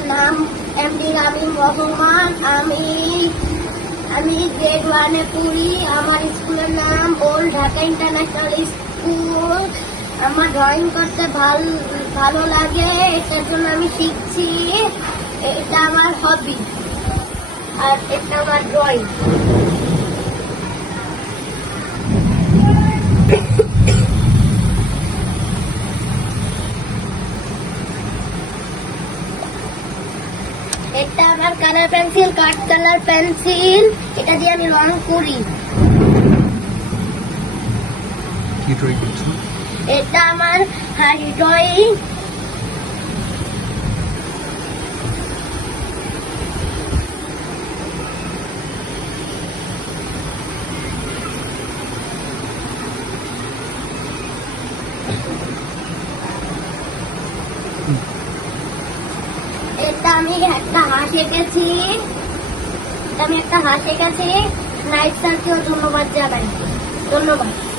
আমার নাম এমডি রামিম রহমান আমি আমি গ্রেড ওয়ানে পড়ি। আমার স্কুলের নাম ওল্ড ঢাকা ইন্টারন্যাশনাল স্কুল আমার ড্রয়িং করতে ভালো, ভালো লাগে। এটার জন্য আমি শিখছি। এটা আমার হবি আর এটা আমার ড্রয়িং এটা আমার কালার পেন্সিল কাঠ কালার পেন্সিল। এটা দিয়ে আমি রং করি। কি ড্রয়িং করছ? এটা আমার হাড়ি ড্রয়িং এটা আমি একটা হাঁস এঁকেছি। আমি একটা হাঁস এঁকেছি। নাইট স্যারকেও ধন্যবাদ জানাই। ধন্যবাদ।